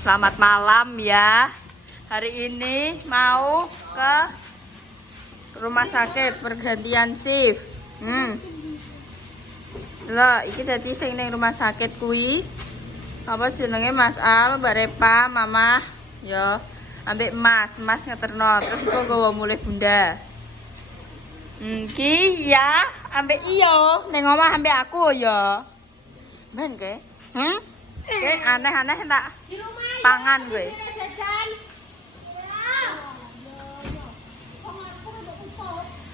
Selamat malam ya. Hari ini mau ke rumah sakit pergantian shift. Loh, iki dadi sing ning rumah sakit kuwi. Apa jenenge Mas Al, Mbak Repa, Mama, yo. Ambek Mas ngeterno terus kok gowo mulih Bunda. Ki ya, ambek iyo ning omah ambek aku ya. Men ke? Oke, aneh-aneh tak pangan gue.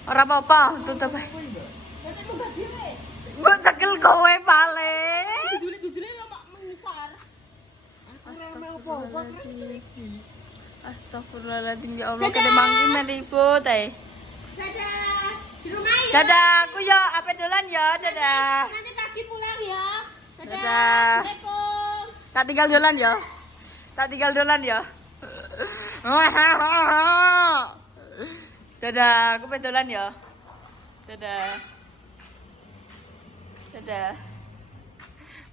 Ora apa-apa, tutup ae. Mbok cekel kowe pale. Astagfirullahaladzim ya Allah, kene mangki meriput ae. Dadah. Di rumah ya. Dadah, aku ya ape dolan ya, dadah. Nanti pagi pulang ya. Dadah. Assalamualaikum. Tak tinggal dolan ya. Tak tinggal dolan ya. Dadah, aku pengen dolan ya. Dadah. Dadah.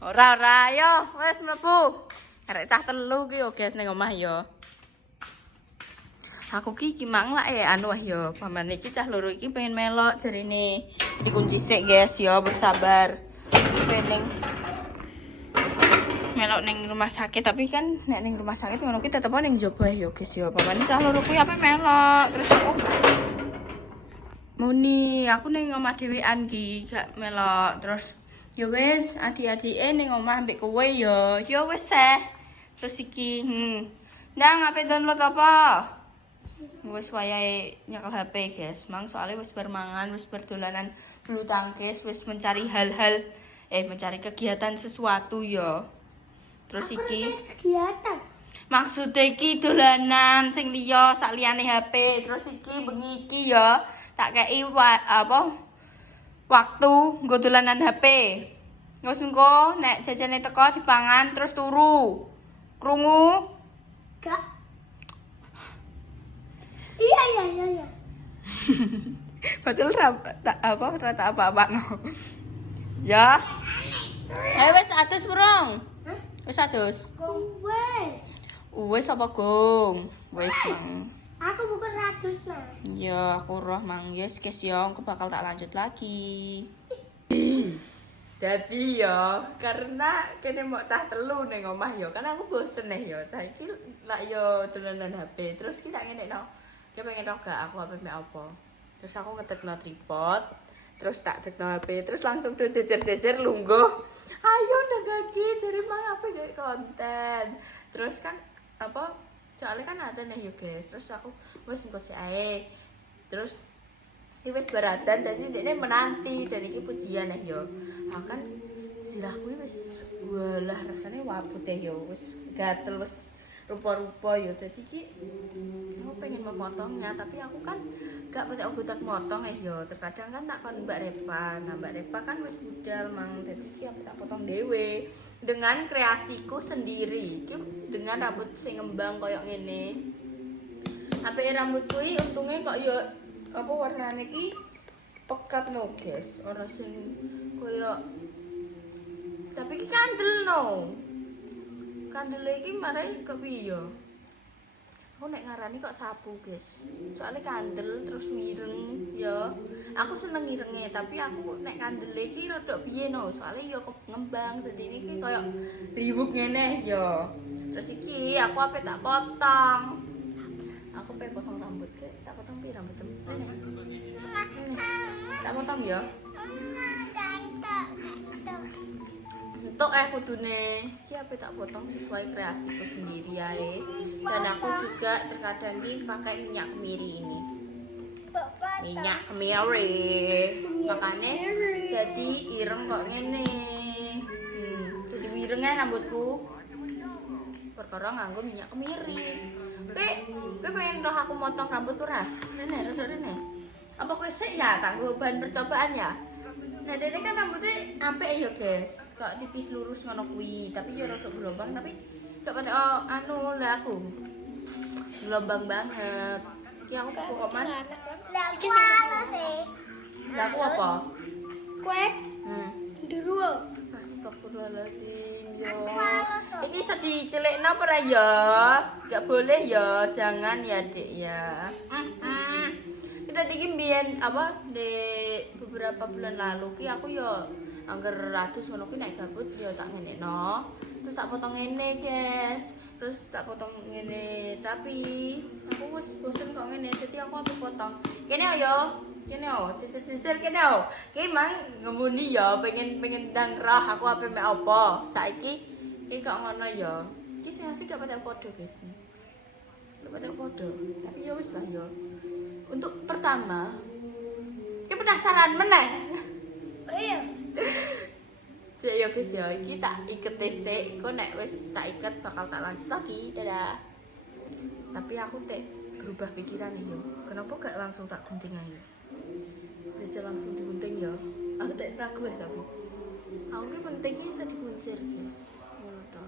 Ora, yo, wes mlebu. Arek cah telu ki yo guys ning omah yo. Aku ki mang lak anu wah yo, paman iki cah loro iki pengen melok jarine. Dikunci sik guys yo, bersabar. Pengen melok ning rumah sakit, tapi kan nek ning rumah sakit ngono ki tetep ning njaba yo guys yo. Paman cah loro kuwi ape melok. Terus aku muni, aku ning omah dhewean ki gak melok. Terus ya wis, adik-adike ning omah ambek kowe yo. Ya wis Terus iki, ndang ape download apa? Wis wayahe nyekel HP guys. Mang soalnya wis bermangan, wis berdolanan bulu tangkis, wis mencari hal-hal mencari kegiatan sesuatu ya. Terus iki Kegiatan. maksudnya iki dolanan sing liya sak liyane HP. Terus iki bengi iki ya tak kei waktu nggo dolanan HP. Wis engko nek jajane teko dipangan terus turu. Krungu? Kak. Iya. Padahal rata apa no. Ya. Wis atus burung. Wis atus. Wes. Wis apa gong? Wis mang. Aku bukan ratus nah. Ya, aku roh mang. Yes, guys yo, aku bakal tak lanjut lagi. Jadi ya, karena kene mau cah telu ning omah ya, karena aku bosen ya. Cah iki lak yo dolanan HP. Terus ki tak ngene no. Ki pengen tau gak aku apa apa. Terus aku ngetekno tripod, terus tak tekno HP, terus langsung do jejer-jejer lungguh. Ayo ndagaki jare mang apa gawe konten. Terus kan apa? Soalnya kan ada nih ya guys. Terus aku wis engko sik ae. Terus wis baradan dan ini menanti dan iki pujian ya. Kan sirahku wis walah rasane waput ya wis gatel wis rupa-rupa ya. Dadi iki aku pengen memotongnya tapi aku kan gak patek obat motong ya. Terkadang kan tak kon Mbak Repa. Nah, Mbak Repa kan wis budal mang. Dadi iki aku tak potong dhewe dengan kreasiku sendiri. Iki dengan rambut sing ngembang koyo ngene. Apike rambut kuwi untunge kok ya apa warnane ki pekat no guys, ora sing koyo tapi ki kandel no. Kandel iki marai kepiye ya? Aku nek ngarani kok sapu guys. Soalnya kandel terus mireng ya. Aku seneng irenge tapi aku nek kandel iki rada piye no, soalnya ya kok ngembang dadi iki koyo riwuk ngene ya. Terus iki aku ape tak potong. Aku pengen potong rambut ke, tak potong pi rambut ini. Tak potong ya. Entuk kudune. Iki ape tak potong sesuai kreasiku sendiri ae. Dan aku juga terkadang ki pakai minyak kemiri ini. Minyak kemiri. Makane jadi ireng kok ngene. Jadi irenge rambutku. Perkara nganggo minyak kemiri. Kowe pengen roh aku motong rambut ora? Rene. Apa kowe sik ya tak nggo bahan percobaan ya? Nah, dene kan rambutnya apik ya, guys. Kok tipis lurus ngono kuwi, tapi ya rada gelombang tapi gak patek anu lah aku. Gelombang banget. Iki aku pokokan. Lah iki sing sih. Lah aku apa? Kue. Nduru. Astagfirullahaladzim yo. Aku malas, Sob. Iki iso dicilikno apa ora ya? Gak boleh ya, jangan ya Dik ya. Kita iki mbiyen apa di beberapa bulan lalu ki aku yo angger ratus ngono ki nek gabut yo tak ngenekno. Terus tak potong ngene, guys. Terus tak potong ngene, tapi aku wis bosen kok ngene, jadi aku ambil potong. Kene yo. Kene oh, cicil kene oh. Ki mang ngemuni ya, pengen ndang roh aku ape mek apa. Saiki iki kok ngono ya. Ki sing asli gak patek padha, guys. Gak patek padha. Tapi ya wis lah ya. Untuk pertama, ki penasaran meneh. Iya. Cek ya guys ya, iki tak iket sik, engko nek wis tak iket bakal tak lanjut lagi. Dadah. Tapi aku teh berubah pikiran ya. Kenapa gak langsung tak gunting aja? Bisa langsung digunting ya. Aku tak ragu ya tapi. Aku ki penting bisa dikuncir, guys. Ngono tok.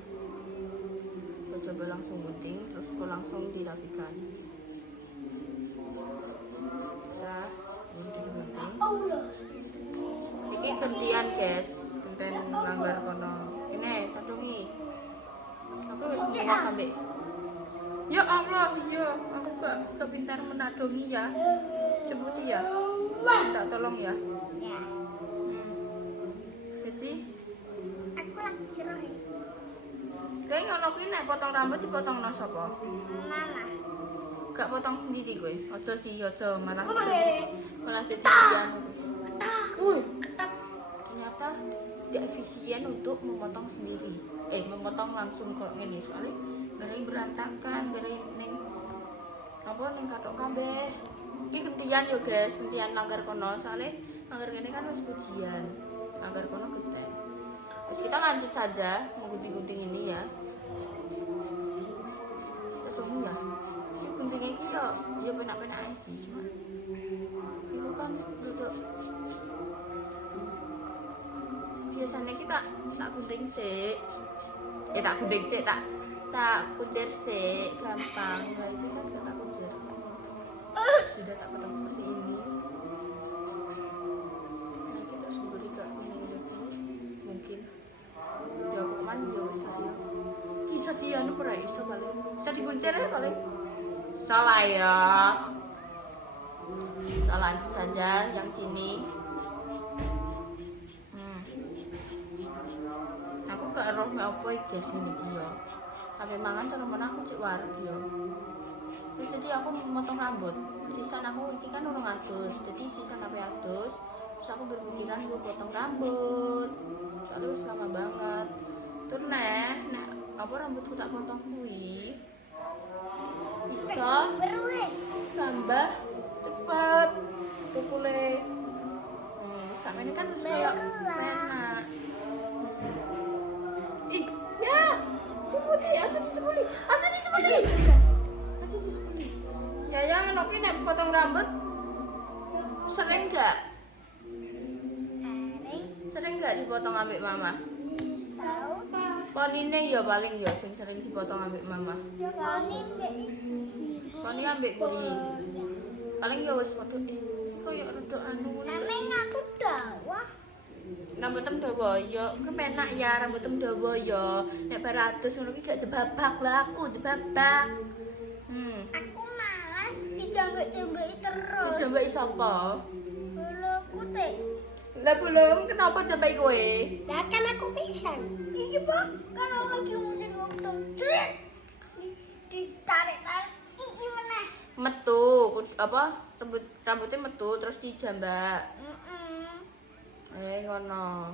Kau coba langsung gunting, terus kau langsung dirapikan. Nah, gunting-gunting. Allah. Iki gantian, guys. Genten langgar kono. Ini tandungi. Aku wis muak ambek. Ya Allah, ya. Aku gak pintar menadungi ya. Cebuti ya. Minta tolong ya. Ya. Jadi Aku lagi roh. kayak ngono kuwi nek potong rambut dipotongno sapa? Mama. Gak potong sendiri kowe. Aja sih, aja malah. Aku manggil. Malah ditian. Ketak. Ketak. Ternyata tidak efisien untuk memotong sendiri. Memotong langsung kok ngene soalnya garing berantakan, garing ning apa ning kathok kabeh. Iki gentian yo guys, gentian langgar kono soalnya langgar kene kan wis ujian. Langgar kono genten. Terus kita lanjut saja menggunting-gunting ini ya. Ketemu ya. Guntingnya iki yo penak-penak ae sih cuma. Itu kan duduk. Biasanya kita tak gunting sih. Tak gunting sih, tak kuncir sih, gampang. Nah, itu kan gak tak kuncir. Sudah tak potong seperti ini. Nah, kita harus beri ke ini mungkin. Ya kuman ya wis ayo. Bisa dia nu ora iso paling. Bisa dikuncir ya paling. Salah ya. Bisa lanjut saja yang sini. Aku gak roh mek apa iki guys ngene iki ya. Sampai mangan cara mana aku cek wareg ya. Terus jadi aku memotong rambut. Sisan aku iki kan urung adus. Jadi sisan sampai adus. Terus aku berpikiran gue potong rambut. Tapi wis lama banget. Terus nah apa rambutku tak potong kuwi. Iso Berwe. tambah cepet tukule. Sama ini kan wis kayak enak. Ih, ya. Cemudi, aja disebuli. Ya jangan oke nek potong rambut. Sering gak? Sering gak dipotong ambek mama? Bisa. Ponine ya paling ya sing sering dipotong ambek mama. Ya koni Poni ambek kuri. Paling ya wis padha koyo rada anu. Nameng aku dawa. Rambutem dawa ya, kepenak ya rambutem dawa ya. Nek baratus ngono ki gak jebabak lah aku jebabak. Aku malas dijambek-jambeki terus. Dijambeki sapa? Buluku teh. Lah belum kenapa jambeki kowe? Lah kan aku pisan. Iki Bang, kan lagi musim waktu. Ditarik-tarik iki meneh. Metu apa rambutnya metu terus dijambak. Ngono.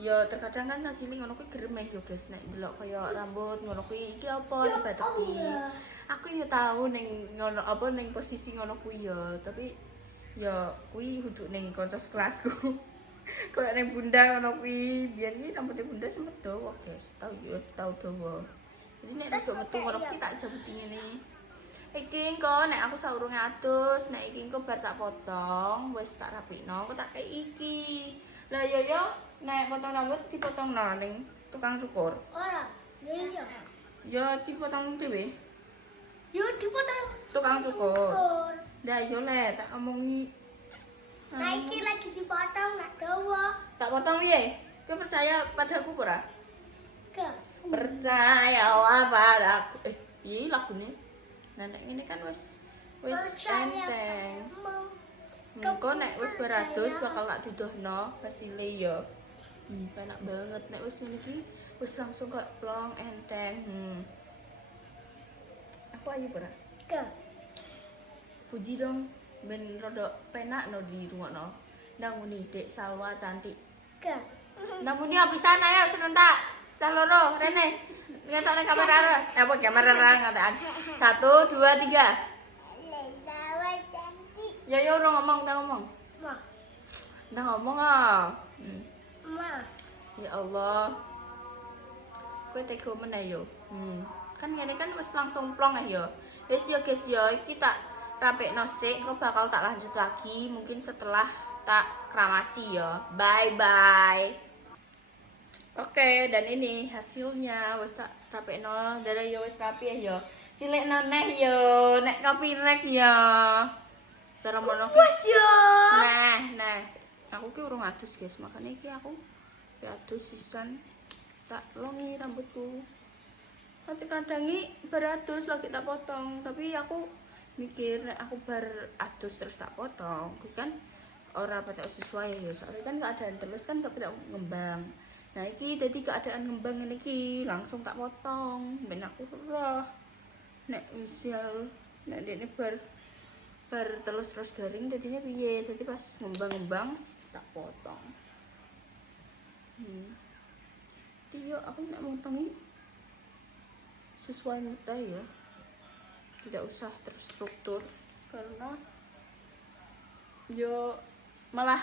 Ya terkadang kan sasili ngono kuwi gremeh yo guys nek ndelok kaya rambut ngono kuwi iki apa dibateki. Aku yo tahu ning ngono apa ning posisi ngono kuwi ya, tapi ya kuwi kudu ning kanca kelasku. Kaya ning bunda ngono kuwi, biyen iki rambutnya bunda sempet dawa guys, tau dawa. Jadi nek rada metu ngono kuwi tak jabut ngene. Iki engko nek aku saurunge adus, nek iki engko bar tak potong, wis tak rapikno, aku tak kei iki. Lah yo nek potong rambut dipotongno ning tukang cukur. Ora. Iya. Ya dipotong dhewe. Yo dipotong Tukang cukur. Lah yo le tak omongi. Saiki lagi dipotong nak dawa. Tak potong piye? Kau percaya padaku ora? Ke. Percayalah padaku. Iya lagunya. Nenek ini kan wis enteng. Engko nek wis beratus bakal tak duduhno hasile ya. Enak banget nek wis ngene iki wis langsung kok plong enteng. Aku ayu ora? Ke. Puji dong ben rada penak no di rungokno. Nang muni Dek Salwa cantik. Ke. Nang muni pisan ayo senentak. Caloro Rene. Lihat nang kamera. Apa kamera ngataan. 1 2 3. Lezawa cantik. Ya yo ora ngomong, tak ngomong. Ma. Tak ngomong ah. Ma. Ya Allah. Kowe tega meneh yo. Kan ngene kan wis langsung plong ya. Wis yo guys yo iki tak rapekno sik, engko bakal tak lanjut lagi mungkin setelah tak kramasi ya. Bye bye. Oke, dan ini hasilnya wis tak rapekno, darah yo wis rapi ya. Cilik neh yo, nek copyright ya. Cara mono. Wes yo. Nah. Aku ki urung adus guys, makanya iki aku adus sisan tak longi rambutku. Nanti kadang beratus lagi tak potong, tapi aku mikir nek aku adus terus tak potong, kan ora patek sesuai ya. Soalnya kan keadaan terus kan gak patek ngembang. Nah iki jadi keadaan ngembang ini iki langsung tak potong, ben aku roh. Nek misal nek ini bar terus garing jadinya piye? Jadi pas ngembang tak potong. Jadi aku nek motongi sesuai mudah ya, tidak usah terstruktur karena yo malah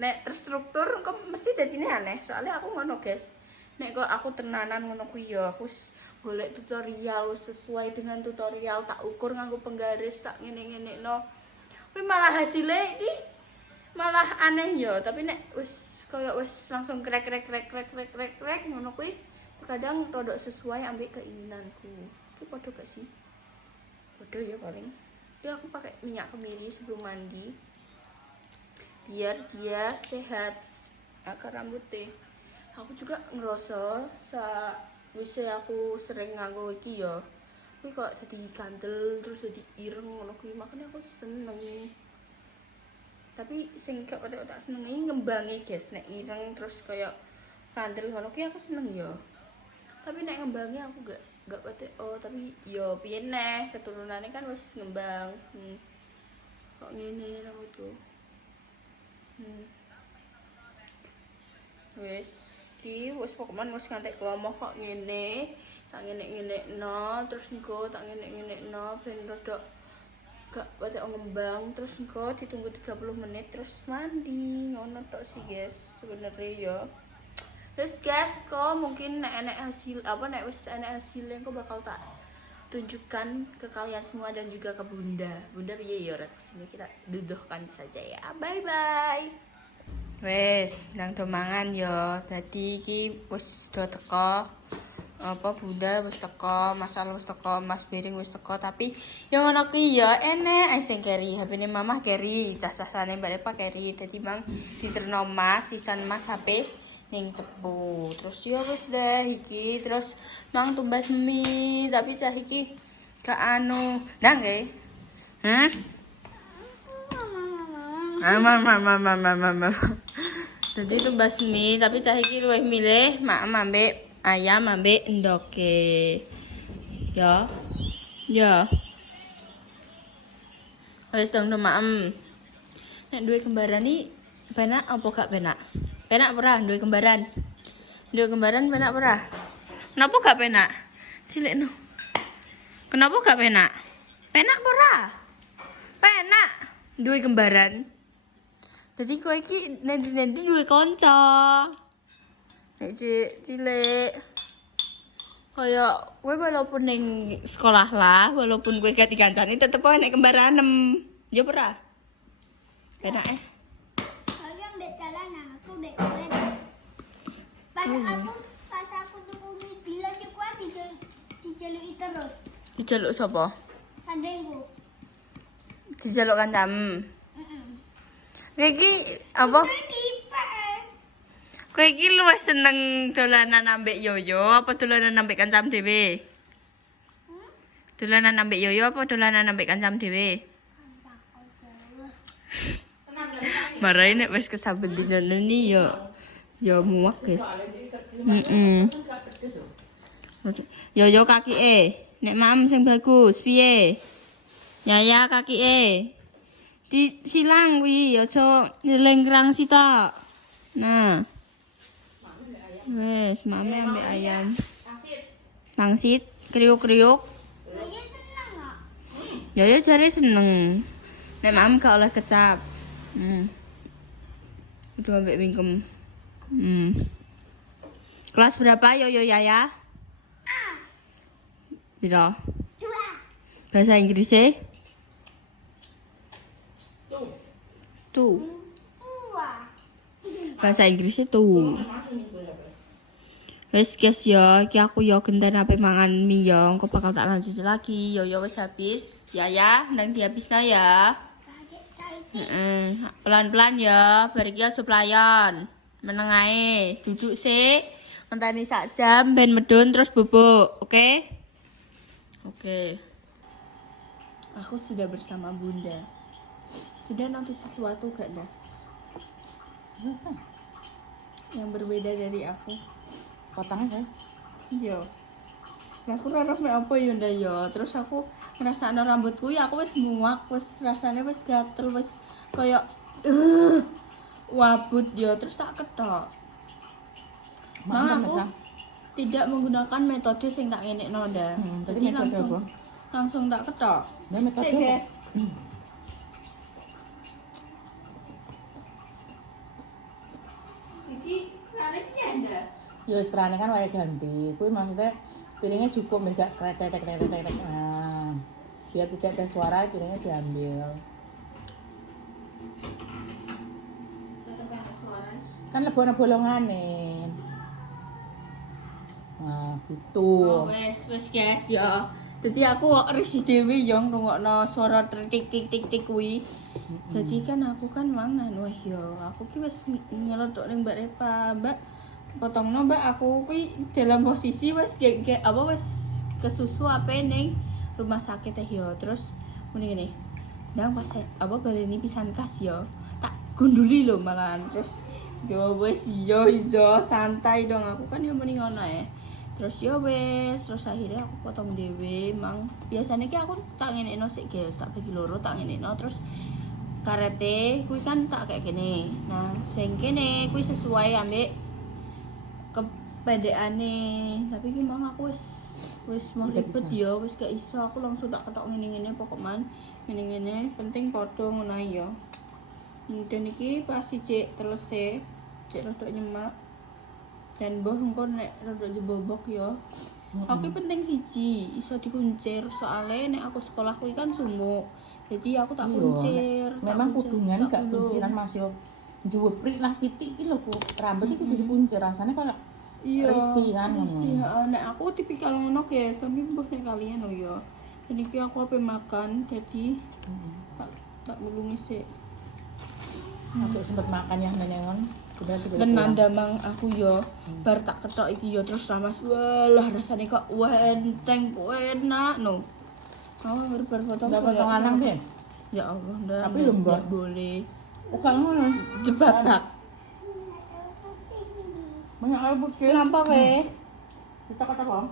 nek terstruktur kok mesti jadinya aneh. Soalnya aku ngono guys, nek kok aku tenanan ngono kuwi ya aku golek tutorial sesuai dengan tutorial, tak ukur nganggo penggaris tak ngene-ngene no. Tapi malah hasilnya iki malah aneh ya. Tapi nek wis koyo wis langsung krek ngono kuwi kadang rodok sesuai ambil keinginanku. Itu podo gak sih? Podo ya paling. Ya aku pakai minyak kemiri sebelum mandi biar dia sehat akar rambutnya. Aku juga ngerasa wis aku sering nganggo iki ya. Kuwi kok jadi kandel terus jadi ireng ngono kuwi, makanya aku seneng. Tapi sing gak tak senengi ngembangi guys, nek ireng terus kayak kandel ngono kuwi aku seneng ya. Tapi nek ngembangi aku gak pate tapi yo piye neh keturunannya kan wis ngembang. Kok ngene rambut tuh. Wis iki wis Pokemon wis ngantek klomo kok ngene. Tak ngene-ngene no, terus engko tak ngene-ngene no ben rodok gak pate ngembang, terus engko ditunggu 30 menit terus mandi. Ngono tok sih guys sebenarnya ya. Terus guys, kok mungkin nek hasil nek wis enek hasilnya kok bakal tak tunjukkan ke kalian semua dan juga ke Bunda. Bunda piye ya sini kita duduhkan saja ya. Bye bye. Wes, nang do mangan yo. Dadi iki wis do teko. Bunda wis teko, Mas Al wis teko, Mas Bering wis teko, tapi yang ngono ki ya enek sing carry. HP-ne Mamah carry, cas-casane Mbak Depa carry. Dadi Mang diterno Mas, sisan Mas HP ning cepu. Terus yo wis deh iki terus Mang tumbas mie tapi cah iki gak anu ndang nggih. Mama. Jadi tumbas mie tapi cah iki luwih milih mak ambek ayam ambek endoke. Ya. Wis dong maem. Nek duwe kembaran iki penak apa gak penak? Penak ora duwe kembaran? Duwe kembaran penak ora? Kenapa gak penak? Cilikno. Kenapa gak penak? Penak ora? Penak duwe kembaran. Jadi kowe iki nanti duwe kanca. Nek cilik. Kayak kowe walaupun ning sekolah lah, walaupun kowe gak dikancani tetep ae nek kembaranem. Ya ora? Penak Kalian mbek jalanan, aku mbek kowe. Pas aku tuku mie bilas iku dijaluki terus. Dijaluk sapa? Sandengku. Dijaluk kancamu. Iki apa? Kowe iki luwih seneng dolanan ambek Yoyo apa dolanan ambek kancam dhewe? Dolanan ambek Yoyo apa dolanan ambek kancam dhewe? Marahin nek wis kesambet dinani yo muak, guys. Yoyo kakike. Nek mam sing bagus piye? Yaya kakike. Silang kuwi aja nylengkrang sitok. Nah. Wes, mame ambek ayam. Pangsit, kriuk-kriuk. Aja seneng nggak? Yoyo jare seneng. Nek mam gak oleh kecap. Udah ambek mingkem. Kelas berapa Yoyo Yaya? Piro? 2. Bahasa Inggrisnya? Tuh. 2. Bahasa Inggrisnya tuh. Wes guys ya, iki aku yo genten ape mangan mie yo, engko bakal tak lanjut lagi. Yo wis habis. Ya, ndang dihabisna ya. Pelan-pelan ya, bar iki aja playon. Meneng ae, duduk sik. Ngenteni sak jam ben medun terus bubuk, oke? Oke. Aku sudah bersama Bunda. Sudah nanti sesuatu gak dah? Yang berbeda dari aku. Potongnya kan? Yo. Lah aku ora mek apa yo ndak yo. Terus aku ngrasakno rambutku ya aku wis muak, wis rasane wis gatel, wis koyo wabut yo, terus tak ketok. Nah, aku tidak menggunakan metode sing tak ngenekno ndak. Jadi metode apa? Langsung tak ketok. Nah, metode Cek, apa? guys. Iki raneknya ndak? Ya istilahnya kan wae ganti. Kuwi maksudnya piringnya cukup enggak kretek. Nah, biar tidak ada suara piringnya diambil. Tetep ada suara. Kan lebono bolongane. Nah, gitu. Oh, wes guys ya. Dadi aku kok risi dhewe yo ngrungokno suara tik kuwi. Jadi kan aku kan mangan wah yo. Aku ki wis nyelodok ning Mbak Repa, Mbak. Potongno Mbak aku kuwi dalam posisi wis apa wis kesusu apa ning rumah sakit teh yo. Terus muni ngene. Ndang pas apa baleni pisan kas yo. Tak gunduli lho malahan. Terus yo wis yo iso santai dong aku kan yo muni ngono Terus yo wes, terus akhirnya aku potong dhewe, mang. Biasanya ki aku tak ngenekno sik guys, tak bagi loro tak ngenekno terus karete kuwi kan tak kayak gini. Nah, sing kene kuwi sesuai ambek kepedekane. Tapi ki mang aku wis mau ribet ya, wis gak iso. Aku langsung tak ketok ngene-ngene pokokman. Ngene-ngene penting padha ngono ya. Dan iki pas cek telese, cek rodok nyemak. Dan boh engko nek rodok jebobok ya. Aku penting siji iso dikuncir soalnya nek aku sekolah kuwi kan sumuk. Jadi aku tak kuncir. Memang kudungan gak kunciran Mas yo. Njuprik lah sithik iki lho rambut iki kudu dikuncir rasane kayak risih kan ngono. Nek aku tipikal ngono guys, tapi mbah nek kalian lho ya. Dan iki aku ape makan jadi tak ngulungi sik. Aku sempet makan yang nenengon. Tenan damang aku yo bar tak ketok iki yo terus ramas walah rasane kok enteng enak no. Kamu bar foto Dapat lanang deh. Ya Allah ndak. Tapi lembab boleh. Bukan ngono. Jebatak. Banyak air putih. Kenapa kowe? Kita kata apa?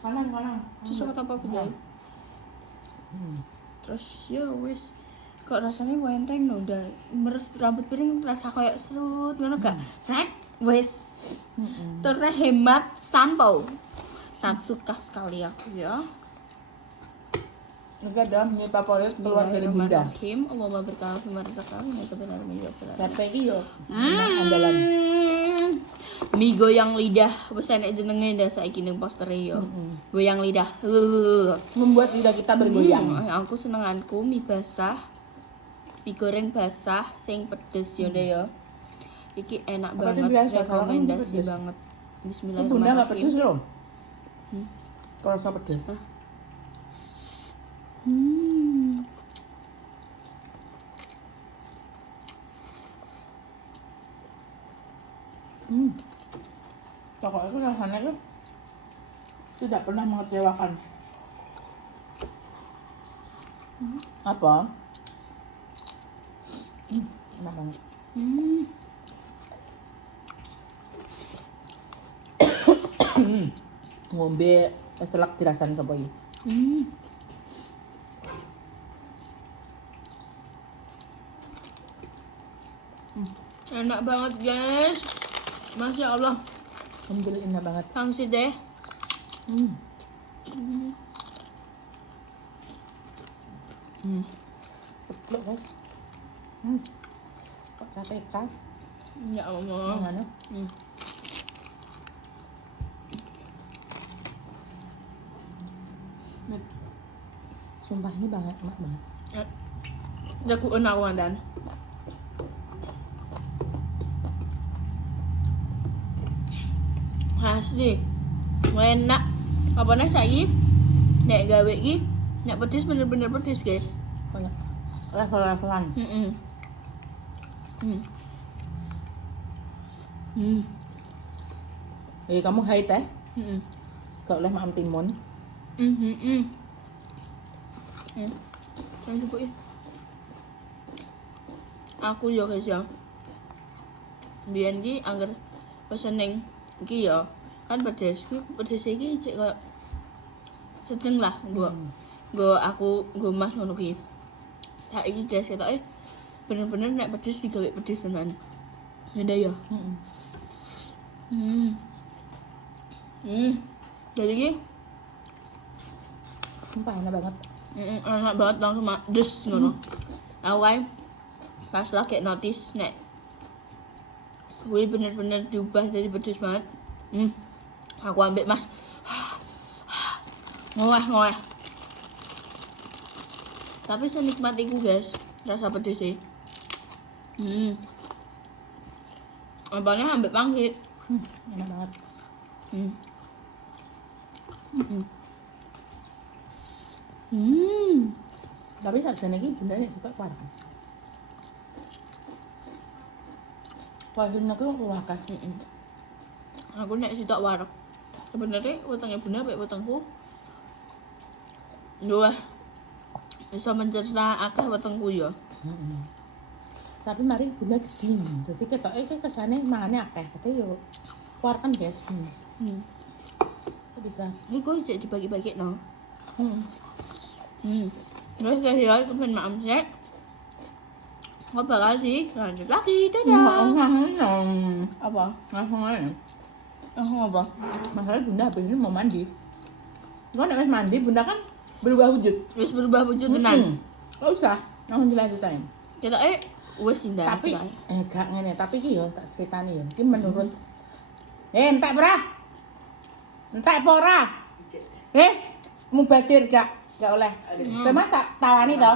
Kanan. Terus kata apa bisa? Terus yo wis kok rasanya enteng no udah meres rambut piring rasa kayak serut ngono gak snack wes terus hemat sampo sangat suka sekali aku ya. Enggak ada minyak favorit keluar dari Bunda. Allah berkah meresakakan yang sebenarnya minyak. Siapa iki yo? Andalan. Mie goyang lidah wis enek jenenge ndak saiki ning postere yo. Goyang lidah. Membuat lidah kita bergoyang. Aku senenganku mie basah. Mie goreng basah sing pedes yo deh yo. Iki enak Apa banget, biasa, rekomendasi pedes? banget. Bunda Bismillahirrahmanirrahim. enggak pedes loh. Kalau rasa pedes. Pokoknya itu rasanya itu tidak pernah mengecewakan. Apa? Enak banget. Ngombe selak dirasain sapa iki. Enak banget guys. Masya Allah. Ambil enak banget. Pangsit deh. Ceplok guys. Kok sate ikan? Ya Allah. Mana? Sumpah ini banget, enak banget. Jago enak dan. Asli. Enak. Apa nih saya? Nek gawe iki, nek pedes bener-bener pedes guys. Kayak level-levelan. Kamu haid ya? Gak oleh maam timun. Jangan coba ya. Aku ya guys ya. Biyen ki angger pesen ning iki ya, kan pedes iki cek kayak sedeng lah aku mas ngono ki. Saiki guys ketoke bener-bener nek pedes digawe pedes tenan. Beda ya. Jadi ki Sumpah enak banget. enak banget langsung des ngono. Aku kae pas lagi notice nek gue bener-bener diubah jadi pedes banget. Aku ambil mas. Ngoeh. Tapi senikmat itu guys, rasa pedes sih. Abangnya ambil pangsit. Enak banget. Tapi saat ini bunda nih suka parah. Wajibnya tuh wakah. Aku nek sitok wareg. Sebenarnya wetenge bunda mek wetengku. Duh. Bisa mencerna akeh wetengku ya. Tapi mari bunda gede. Jadi ketoke iki kesane mangane akeh, tapi yo kuar kan guys. Kok bisa. Ini kok bisa dibagi-bagi no. Terus guys ya, itu pengen maam sih. Nggak bakal sih, lanjut lagi, dadah. Apa? Apa? Masalah bunda habis ini mau mandi. Kan habis mandi bunda kan berubah wujud. Wis berubah wujud tenan. Nggak usah, langsung dilanjutin. Kita wis indah. Tapi gak ngene, tapi iki yo tak critani yo. Iki menurut entek ora? Entek apa ora? Mubadir gak oleh. Mas tak tawani to.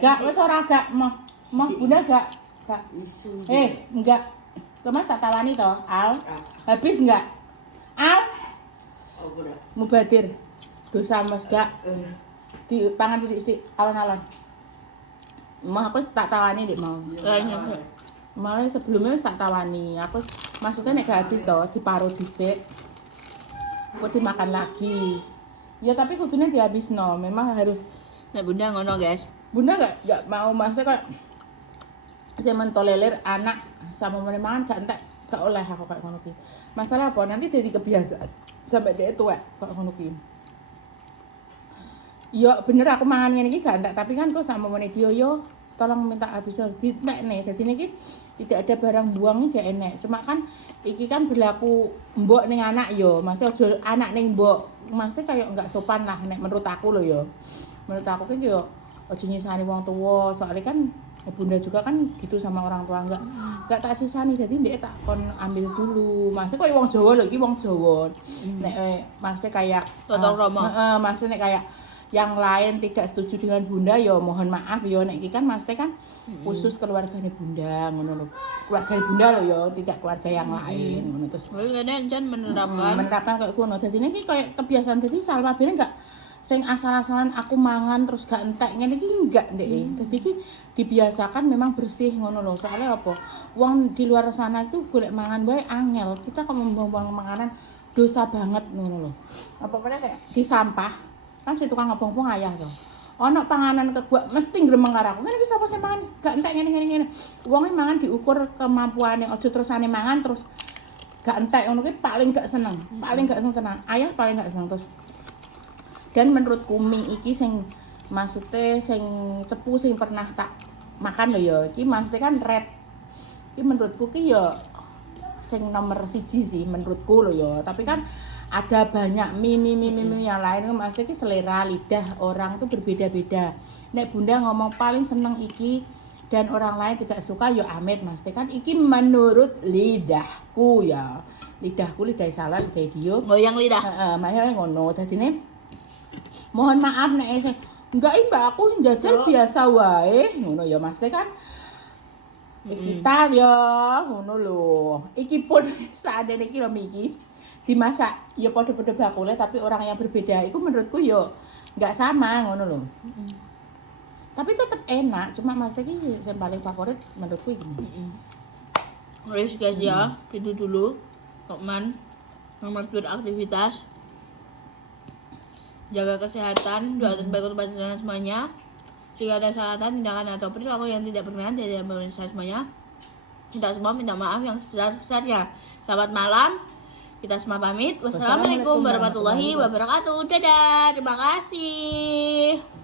Gak wis ora gak mau bunda gak. Enggak. Mas tak tawani to, Al. Habis enggak? Al. Mubadir. Dosa Mas gak. Di pangan sithik-sithik alon-alon. Mau aku tak tawani dik mau. Malah sebelumnya tak tawani. Aku maksudnya nek gak habis to, diparuh dhisik. Kok dimakan lagi. Ya tapi kudunya dihabisno. Memang harus Nek bunda ngono guys. bunda gak mau maksudnya kayak saya mentolerir anak sama menemangan gak entek gak oleh aku kayak ngono ki. Masalah apa nanti dari kebiasaan sampai dia tua kayak ngono ki. Ya bener aku mangan ngene iki gak entek tapi kan kok sama meneh dia yo tolong minta habis ditek nih. Jadi niki tidak ada barang buang iki gak enek. Cuma kan iki kan berlaku mbok ning anak yo. Maksudnya ojo anak ning mbok. Maksudnya kayak enggak sopan lah nek menurut aku loh yo. Menurut aku kan yo ojo nyisani wong tua. Soalnya kan bunda juga kan gitu sama orang tua enggak tak sisani. Jadi ndek tak kon ambil dulu. Maksudnya kayak wong Jawa lho iki wong Jawa. Nek maksudnya kayak Totong romo. Maksudnya kayak yang lain tidak setuju dengan bunda ya mohon maaf ya nek iki kan maksudnya kan khusus keluargane bunda ngono lho. Keluarga bunda lho ya, tidak keluarga yang lain ngono terus. Kuwi kan menerapkan Menerapkan kayak ngono. Dadi niki kayak kebiasaan dadi Salma bene enggak sing asal-asalan aku mangan terus gak entek ngene iki enggak ndek. Dadi iki dibiasakan memang bersih ngono lho. Soalnya apa? Wong di luar sana itu golek mangan wae angel. Kita kok membuang makanan dosa banget ngono lho. Apa mana kayak Di sampah kan si tukang ngobong-ngobong ayah to. Ono panganan keguak mesti gremeng karo aku. Ngene iki sapa sing mangan gak entek ngene. Wonge mangan diukur kemampuane, aja terusane mangan terus gak entek ngono kuwi paling gak seneng. Paling gak seneng tenan. Ayah paling gak seneng terus. Dan menurutku mie iki sing maksudnya sing cepu sing pernah tak makan lho ya. Iki maksudnya kan red. Iki menurutku ki ya sing nomor 1 sih menurutku lho ya. Tapi kan ada banyak mie yang lain kan maksudnya ki selera lidah orang tuh berbeda-beda. Nek Bunda ngomong paling seneng iki dan orang lain tidak suka ya amit maksudnya kan iki menurut lidahku ya. Lidahku lidah salah lidah dia. goyang lidah. Heeh, makanya ngono. Dadine mohon maaf nek enggak Mbak aku njajal biasa wae ngono ya Mas kan kita ya ngono lho iki pun saadene iki lho iki dimasak ya padha-padha bakule tapi orang yang berbeda itu menurutku ya enggak sama ngono lho tapi tetap enak cuma Mas iki yang paling favorit menurutku ini Guys ya, gitu dulu. Teman, nomor beraktivitas. Jaga kesehatan, doa terbaik untuk panjenengan semuanya. Jika ada kesalahan, tindakan atau perilaku yang tidak berkenan dari pemirsa semuanya, kita semua minta maaf yang sebesar-besarnya. Selamat malam, kita semua pamit. Wassalamualaikum warahmatullahi wabarakatuh. Dadah, terima kasih.